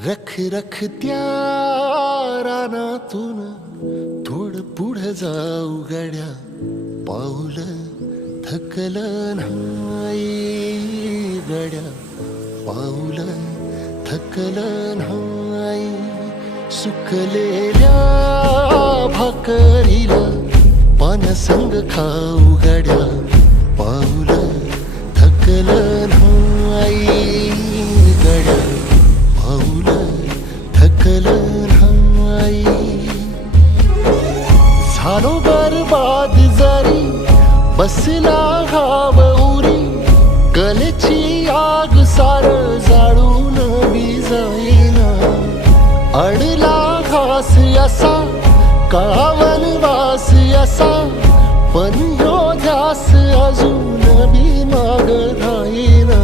रख रख त्या रानातून थोड पुढे जाऊ गड्या, पाऊल थकलं नाही गड्या, पाऊल थकलं नाही. सुकलेल्या भाकरीला पाण्यासंग खाऊ गड्या, पाऊल थकलं नाही गड्या, पाऊल थकलं नाही. झालो बरबाद जरी बसला घाव उरी, कलेची आग सार जाळून विजाईना. अडला घास असा काळा वनवास असा, पण ह्यो ध्यास अजून बी माग राहीना.